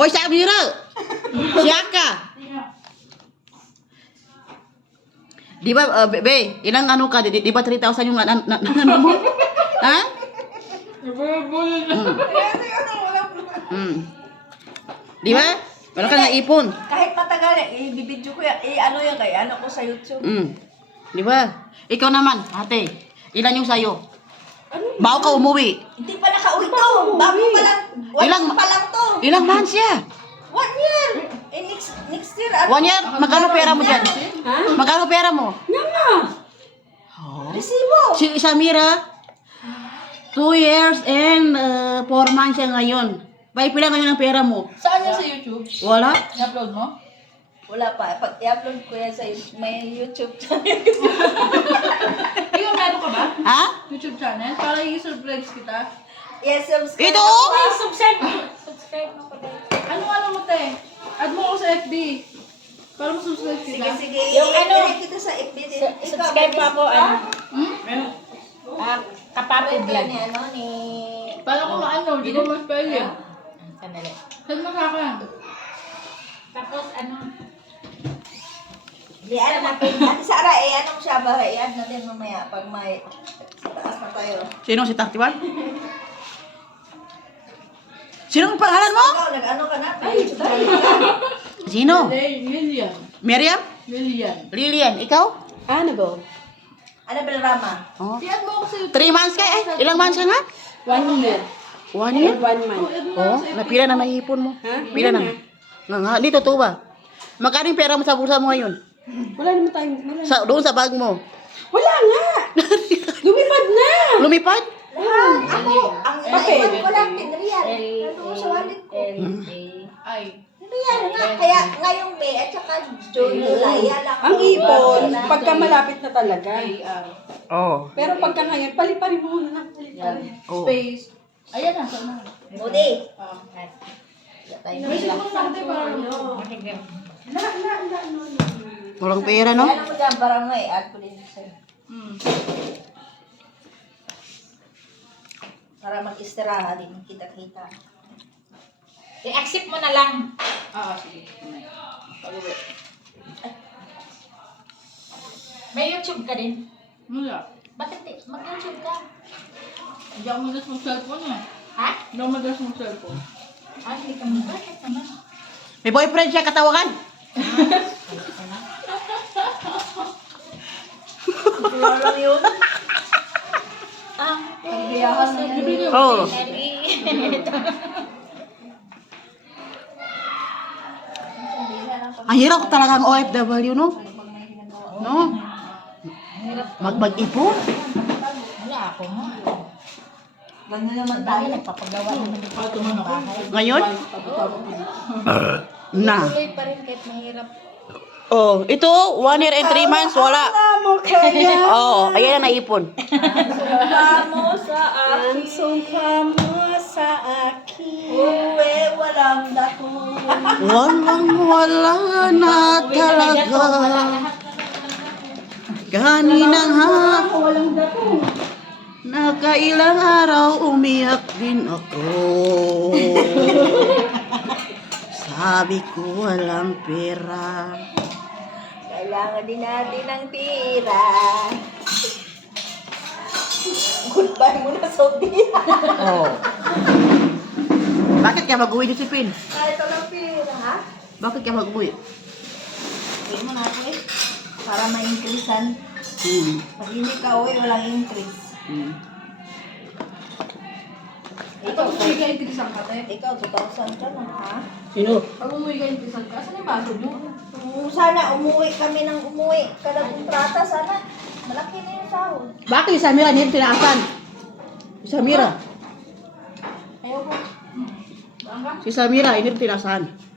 Oy, Samira! Siya ka! Di ba, Be, ilang ano ka? Di ba 3,000 yung ano mo? Ha? Di ba? Wala ka nga ipon. Kahit matagal, i-video ko yan. Ano yan kay ano ko sa YouTube. Di ba? Ikaw naman, ate. Ilan yung sayo? Bago ka umuwi. Hindi pa nakauwi to. Bago pa lang. Ilang Pa lang to. Ilang months siya? 1 year. Next year. 1 year? Magkano pera mo dyan? Ha? Magkano pera mo? Yan nga. Resibo. Si Samira, 2 years and 4 months siya ngayon. Bay, pila ngayon ang pera mo? Saan yan sa YouTube? Wala? I-upload mo? Wala pa. Pag i-upload ko yan sa may YouTube channel. Ikaw meron ka ba? Ha? YouTube channel? Para i-surprise kita. Yes, subscribe. Ito? Subscribe mo pa din. Ano mo te? Add mo ako sa FB. Para masubscribe Sige, kita. sige. Yung ano, I-direct kita sa FB din. subscribe mo ako, ano? Hmm? Kapapi vlog. Ni ano, ni... Para kung ano, hindi ko ma-spell yun. Sandali. Saan makaka? Tapos, ano? Di ano natin. Ate Sara, ano mo siya ba? I-add natin mamaya pag may... Sa taas na tayo. Sino si 31? Sino ang pangalan mo? Ikaw, nag-ano ka na? YouTube channel ka? Sino? William. Miriam? William. Lilian, ikaw? Annabelle. Annabelle Rama. Oh. I-add mo ako sa YouTube. 3 months ka eh. Ilang months ka nga? 1 year. 1 year? 1 month. Oh, napila na mahipon mo. Ha? Pila na. Nga, dito to ba? Magkano yung pera mo sa bulsa mo ngayon? Wala naman tayong, Doon sa bag mo. Wala nga! Lumipad na! Lumipad? Ako, ang naiwan ko lang, pinreal. Ano sa wallet ko? Ay. Pinreal nga. Kaya ngayong May at saka June, July, yan lang. Ang ipon, pagka malapit na talaga. AR. Oo. Pero pagka ngayon, pali-pali mo na. Pali-pali. Oh. Space. Ayan na, saan na? Moody. May siguro natin para Walang pera, no? Ano mo dyan, barangay, add ko din sa'yo. Para mag-istiraha din, kita-kita. I-accept mo na lang. sige. Pag-uwi. May YouTube ka din. Wala. Bakit mag-YouTube ka? Hindi ako madalas mag-cellphone eh. Ha? Hindi ako madalas mag-cellphone. Hindi ka mo. Bakit naman? May boyfriend siya, katawagan. Wala lang yun. Pagbiyahan na yan. Oo. Ang hirap talagang OFW, no? No? Mag-ipon? Wala ako mo. Ganun naman Tayo tayo. nagpapagawa naman ng Ito man ako. Ngayon? Na. Tuloy pa rin kahit mahirap. Oh, ito, 1 year and 3 months, wala. mo kaya. Oh, ayan ang naipon. Sumpa mo sa akin. Sumpa mo sa akin. Uwe, walang dako. Wala na talaga. Kaninang Walang dato. nakailang araw umiyak din ako. Sabi ko walang pera. Kailangan din natin ng pira. Goodbye muna, Sophie. Oh. Bakit ka mag-uwi ni si Pin? Kahit walang pira, ha? Bakit ka mag-uwi? Hindi mo natin. Para ma-increasean. Pag hindi ka uwi, walang increase. Ikaw, umuwi ka intrisan ka, te. Ikaw, 2,000 ka na, ha? Sino? Pag umuwi ka intrisan ka, saan yung baso mo? Sana umuwi kami ng umuwi. Kada kontrata, sana. Malaki na yung sahod. Bakit si Samira hindi tinaasan? Si Samira. Ayaw ko. Saan ka? Si Samira hindi tinaasan.